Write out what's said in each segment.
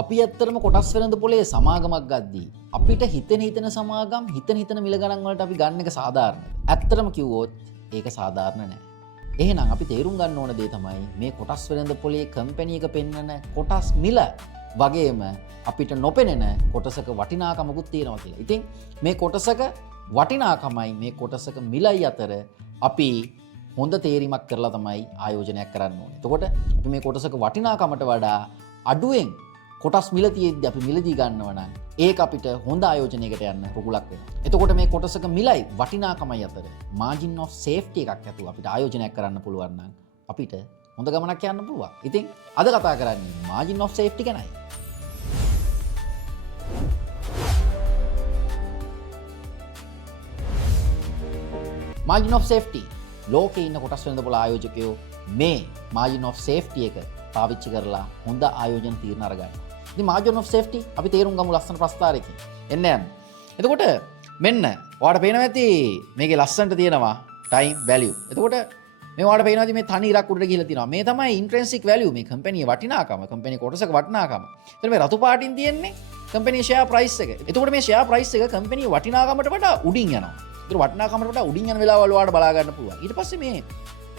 අපි ඇත්තටම කොටස් වෙළඳ පොලේ සමාගමක් ගද්දී අපිට හිතෙන සමාගම් හිතන මිල ගණන් වලට අපි ගන්න එක සාධාරණද? ඇත්තටම කිව්වොත් ඒක සාධාරණ නෑ. එහෙනම් අපි තේරුම් ගන්න ඕන දේ තමයි මේ කොටස් වෙළඳ පොලේ කම්පැනි එක පෙන්වන කොටස් මිල වගේම අපිට නොපෙනෙන කොටසක වටිනාකමකුත් තියෙනවා කියලා. ඉතින් මේ කොටසක වටිනාකමයි මේ කොටසක මිලයි අතර අපි හොඳ තේරීමක් කරලා තමයි ආයෝජනයක් කරන්න ඕනේ. එතකොට අපි මේ කොටසක වටිනාකමට වඩා අඩුවෙන් කොටස් මිල තියෙද්දි අපි මිලදී ගන්නවා නම් ඒක අපිට හොඳ ආයෝජනයකට යන්න රුකුලක් වෙනවා. එතකොට මේ කොටසක මිලයි වටිනාකමයි අතර margin of safety එකක් ඇතුව අපිට ආයෝජනයක් කරන්න පුළුවන් නම් අපිට හොඳ ගමනක් යන්න පුළුවන්. ඉතින් අද කතා කරන්නේ margin of safety ගැනයි. margin of safety ලෝකේ ඉන්න කොටස් වෙළඳ පොළ ආයෝජකයෝ මේ margin of safety එක පාවිච්චි කරලා හොඳ ආයෝජන තීරණ අරගන්නවා. ඉතින් margin of safety අපි තේරුම් ගමු ලස්සන ප්‍රස්තාරයකින්. එන්න යන්න. එතකොට මෙන්න ඔයාලට පේනවා ඇති මේකේ ලස්සනට තියෙනවා time value. එතකොට මේ ඔයාලට පේනවාද මේ තනි ඉරක් උඩට ගිහලා තියෙනවා. මේ තමයි intrinsic value මේ කම්පැනි වටිනාකම, කම්පැනි කොටසක වටිනාකම. එතන මේ රතු පාටින් තියෙන්නේ කම්පැනි share price එක. එතකොට මේ share price එක කම්පැනි වටිනාකමට වඩා උඩින් යනවා. ඒතර වටිනාකමට වඩා උඩින් යන වෙලාවල් ඔයාලට බලා ගන්න පුළුවන්. ඊට පස්සේ මේ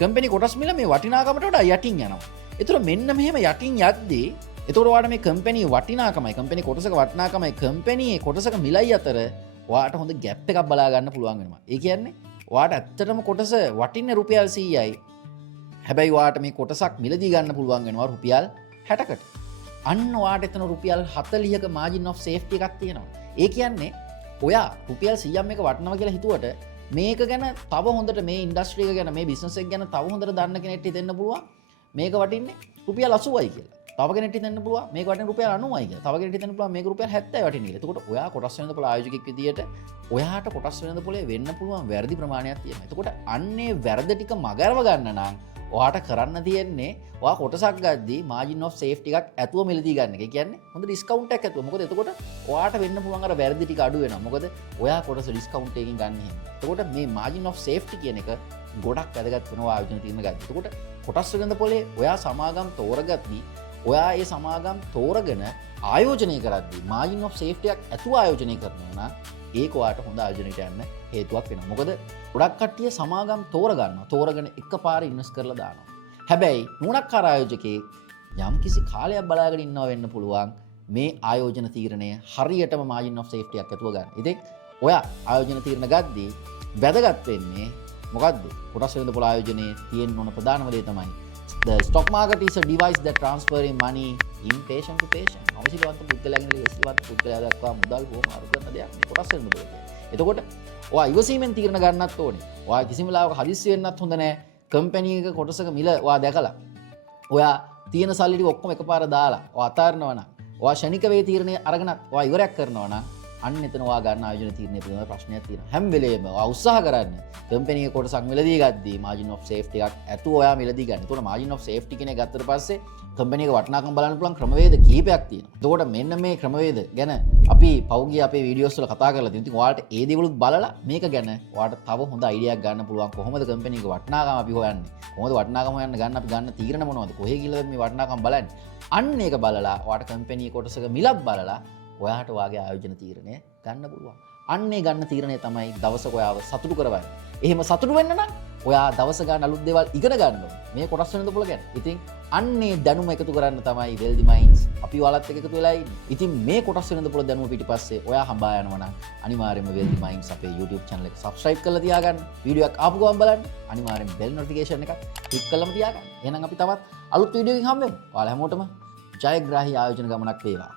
කම්පැනි කොටස් මිල මේ වටිනාකමට වඩා යටින් යනවා. ඒතර මෙන්න මෙහෙම යටින් යද්දී එතකොට ඔයාලට මේ කම්පැනි වටිනාකමයි කම්පැනි කොටසක වටිනාකමයි කම්පැනි කොටසක මිලයි අතර ඔයාලට හොඳ ගැප් එකක් බලා ගන්න පුළුවන් වෙනවා. ඒ කියන්නේ ඔයාලට ඇත්තටම කොටස වටින්නේ රුපියල් 100යි. හැබැයි ඔයාලට මේ කොටසක් මිලදී ගන්න පුළුවන් වෙනවා රුපියල් 60කට. අන්න ඔයාලට එතන රුපියල් 40ක margin of safety එකක් තියෙනවා. ඒ කියන්නේ ඔයා රුපියල් 100ක් මේක වටනවා කියලා හිතුවට මේක ගැන තව හොඳට මේ ඉන්ඩස්ට්‍රි එක ගැන මේ බිස්නස් එක ගැන තව හොඳට දන්න කෙනෙක්ට හිතෙන්න පුළුවන් මේක වටින්නේ රුපියල් 80යි කියලා. තව කෙනෙක්ට හිතෙන්න පුළුවන් මේක වටින්නේ රුපියල් 90යි කියලා. තව කෙනෙක්ට හිතෙන්න පුළුවන් මේක රුපියල් 70යි වටින්නේ කියලා. එතකොට ඔයා කොටස් වෙළඳ පොළ ආයෝජකෙක් විදියට ඔයාට කොටස් වෙළඳ පොළේ වෙන්න පුළුවන් වැරදි ප්‍රමාණයක් තියෙනවා. එතකොට අන්නේ වැරදි ටික මගරව ගන්න නම් ඔයාට කරන්න තියෙන්නේ ඔයා කොටසක් ගද්දී margin of safety එකක් ඇතුව මිලදී ගන්න එක. ඒ කියන්නේ හොඳ ඩිස්කවුන්ට් එකක් ඇතුව. මොකද එතකොට ඔයාට වෙන්න පුළුවන් අර වැරදි ටික අඩු වෙනවා. මොකද ඔයා කොටස ඩිස්කවුන්ට් එකකින් ගන්න හින්දා. එතකොට මේ margin of safety කියන එක ගොඩක් වැදගත් වෙනවා ආයෝජන තීරණ ගන්න. එතකොට කොටස් වෙළඳ පොලේ ඔයා සමාගම් තෝරගද්දී ඔයා ඒ සමාගම් තෝරගෙන ආයෝජනය කරද්දී margin of safety එකක් ඇතුව ආයෝජනය කරනවා නම් ඒක ඔයාට හොඳ ආයෝජනයකට යන්න හේතුවක් වෙනවා. මොකද ගොඩක් කට්ටිය සමාගම් තෝරගන්නවා. තෝරගෙන එකපාර ඉන්වෙස්ට් කරලා දානවා. හැබැයි නුවණක්කාර ආයෝජකයෙක් යම් කිසි කාලයක් බලාගෙන ඉන්නවා වෙන්න පුළුවන් මේ ආයෝජන තීරණය හරියටම margin of safety එකක් ඇතුව ගන්න. ඉතින් ඔයා ආයෝජන තීරණ ගද්දී වැදගත් වෙන්නේ මොකද්ද? කොටස් වෙළඳ පොළ ආයෝජනයේ තියෙන ඕන ප්‍රධානම දේ තමයි the stock market is a device that transferring money in patient to patient. අවශ්‍යවන්ත පුද්ගලයාගෙන් විශ්වාසවත් පුද්ගලයා දක්වා මුදල් හොමාරු කරන දෙයක් මේ කොටස් වෙළඳ පොළ කියන්නේ. එතකොට ඔයා ඉවසීමෙන් තීරණ ගන්නත් ඕනේ. ඔයා කිසිම වෙලාවක හදිස්සි වෙන්නත් හොඳ නැහැ. කම්පැනි එක කොටසක මිල ඔයා දැකලා ඔයා තියෙන සල්ලි ටික ඔක්කොම එකපාර දාලා ඔයා අතාරිනවා නම් ඔයා ෂණික වේ තීරණය අරගෙන ඔයා ඉවරයක් කරනවා නම් අන්න එතන ඔයා ගන්න ආයෝජන තීරණය පිළිබඳව ප්‍රශ්නයක් තියෙනවා. හැම වෙලේම ඔයා උත්සාහ කරන්න කම්පැනි එක කොටසක් මිලදී ගද්දී margin of safety එකක් ඇතුව ඔයා මිලදී ගන්න. ඒතකොට margin of safety කියන එක ගත්තට පස්සේ කම්පැනි එක වටිනාකම බලන්න පුළුවන් ක්‍රමවේද කීපයක් තියෙනවා. එතකොට මෙන්න මේ ක්‍රමවේද ගැන අපි පෞගිය අපේ වීඩියෝස් වල කතා කරලා තියෙනවා. ඉතින් ඔයාලට ඒ දේවලුත් බලලා මේක ගැන ඔයාලට තව හොඳ අයිඩියාවක් ගන්න පුළුවන්. කොහොමද කම්පැනි එක වටිනාකම අපි හොයන්නේ? කොහොමද වටිනාකම හොයන්න ගන්න අපි ගන්න තීරණ මොනවද? කොහේ ගිහලාද මේ වටිනාකම බලන්නේ? අන්න ඒක බලලා ඔයාලට කම්පැනි කොටසක මිලක් බලලා ඔයාට ඔයාගේ ආයෝජන තීරණය ගන්න පුළුවන්. අන්නේ ගන්න තීරණය තමයි දවසක ඔයාව සතුටු කරවන්නේ. එහෙම සතුටු වෙන්න නම් ඔයා දවස ගන්න අලුත් දේවල් ඉගෙන ගන්න ඕනේ. මේ කොටස් වෙළඳ පොළ ගැන. ඉතින් අන්නේ දැනුම එකතු කරන්න තමයි Wealthy Minds අපි ඔයාලත් එක්ක එකතු වෙලා ඉන්නේ. ඉතින් මේ කොටස් වෙළඳ පොළ දැනුම පිටිපස්සේ ඔයා හඹා යනවා නම් අනිවාර්යයෙන්ම Wealthy Minds අපේ YouTube channel එක subscribe කරලා තියාගන්න. වීඩියෝ එකක් ආපු ගමන් බලන්න. අනිවාර්යයෙන් bell notification එකක් click කරලාම තියාගන්න. එහෙනම් අපි තවත් අලුත් වීඩියෝ එකකින් හම්බෙමු. ඔයාලා හැමෝටම ජයග්‍රාහී ආයෝජන ගමනක් වේවා.